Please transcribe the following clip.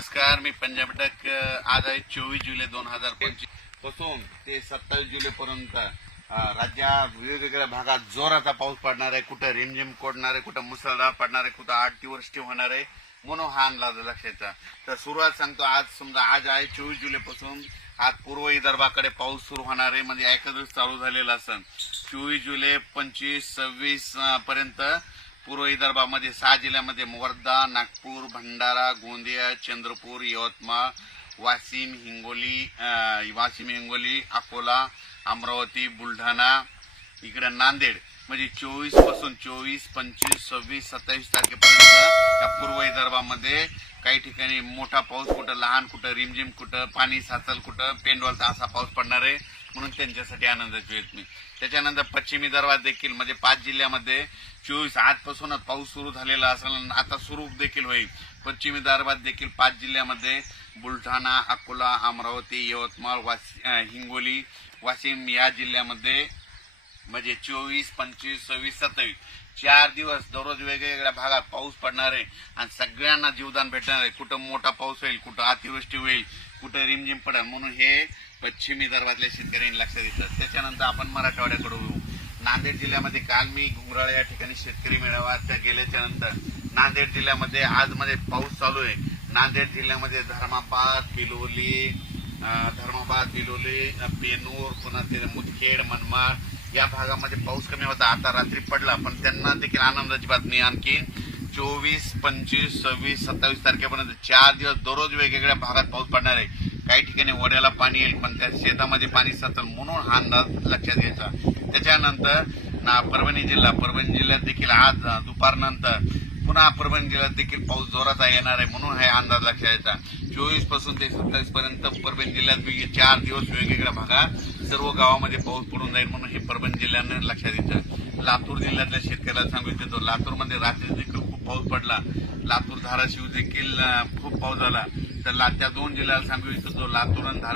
नमस्कार मी पंजाब टक आज आहे चोवीस जुलै दोन हजार पंचवीस. पासून ते सत्तावीस जुलै पर्यंत राज्यात वेगवेगळ्या भागात जोराचा पाऊस पडणार आहे. कुठं रिमझिम कोडणार आहे कुठं मुसळधार पडणार आहे कुठं आठ दिवस होणार आहे म्हणून हा अंदाज लक्षाचा तर सुरुवात सांगतो आज समजा आज आहे चोवीस जुलै पासून आज पूर्व विदर्भाकडे पाऊस सुरू होणार आहे. म्हणजे एका दिवस चालू झालेला असन चोवीस जुलै पंचवीस सव्वीस पर्यंत पूर्व विदर्भामध्ये सहा जिल्ह्यामध्ये वर्धा नागपूर भंडारा गोंदिया चंद्रपूर यवतमाळ वाशिम हिंगोली वाशिम हिंगोली अकोला अमरावती बुलढाणा इकडे नांदेड. म्हणजे चोवीसपासून चोवीस पंचवीस सव्वीस सत्तावीस तारखेपर्यंत या पूर्व विदर्भामध्ये काही ठिकाणी मोठा पाऊस कुठं लहान कुठं रिमझिम कुठं पाणी साचल कुठं पेंडवलचा असा पाऊस पडणार आहे म्हणून त्यांच्यासाठी आनंदाची वेळ मी त्याच्यानंतर पश्चिम विदर्भात देखील म्हणजे पाच जिल्ह्यामध्ये चोवीस आजपासूनच पाऊस सुरू झालेला असेल आता सुरू देखील होईल. पश्चिम विदर्भात देखील पाच जिल्ह्यामध्ये बुलढाणा अकोला अमरावती यवतमाळ वाशी हिंगोली वाशिम या जिल्ह्यामध्ये म्हणजे चोवीस पंचवीस सव्वीस सत्तावीस. चार दिवस दररोज वेगवेगळ्या भागात पाऊस पडणार आहे आणि सगळ्यांना जीवदान भेटणार आहे. कुठं मोठा पाऊस होईल कुठं अतिवृष्टी होईल कुठं रिमझिम पडेल. म्हणून हे पश्चिम विदर्भातल्या शेतकऱ्यांनी लक्षात घेतलं त्याच्यानंतर आपण मराठवाड्याकडे येऊ नांदेड जिल्ह्यामध्ये काल मी घुंगराळ या ठिकाणी शेतकरी मेळावा त्या गेल्याच्यानंतर नांदेड जिल्ह्यामध्ये आजमध्ये पाऊस चालू आहे. नांदेड जिल्ह्यामध्ये धर्माबाद बिलोली धर्माबाद बिलोली पेनूर पुन्हा ते मुदखेड मनमाड या भागामध्ये पाऊस कमी होता आता रात्री पडला पण त्यांना देखील आनंदाची बातमी आणखी चोवीस पंचवीस सव्वीस सत्तावीस तारखेपर्यंत चार दिवस दररोज वेगवेगळ्या भागात पाऊस पडणार आहे. काही ठिकाणी वड्याला पाणी येईल पण त्या शेतामध्ये पाणी सतत म्हणून हा अंदाज लक्षात घ्यायचा. त्याच्यानंतर ना परभणी जिल्हा परभणी जिल्ह्यात देखील आज दुपारनंतर पुन्हा परभणी जिल्ह्यात देखील पाऊस जोराचा येणार आहे म्हणून हे अंदाज लक्षात घ्यायचा चोवीसपासून ते सत्तावीस पर्यंत परभणी जिल्ह्यात वेगळे चार दिवस वेगवेगळ्या भागात सर्व गावामध्ये पाऊस पडून जाईल म्हणून हे परभणी जिल्ह्याने लक्षात येतं. लातूर जिल्ह्यातल्या शेतकऱ्याला सांगू इच्छितो लातूरमध्ये रात्री देखील खूप पाऊस पडला. लातूर धाराशिव देखील खूप पाऊस झाला. तर ला- त्या दोन जिल्ह्याला सांगू इच्छितो लातूर आणि धाराशिव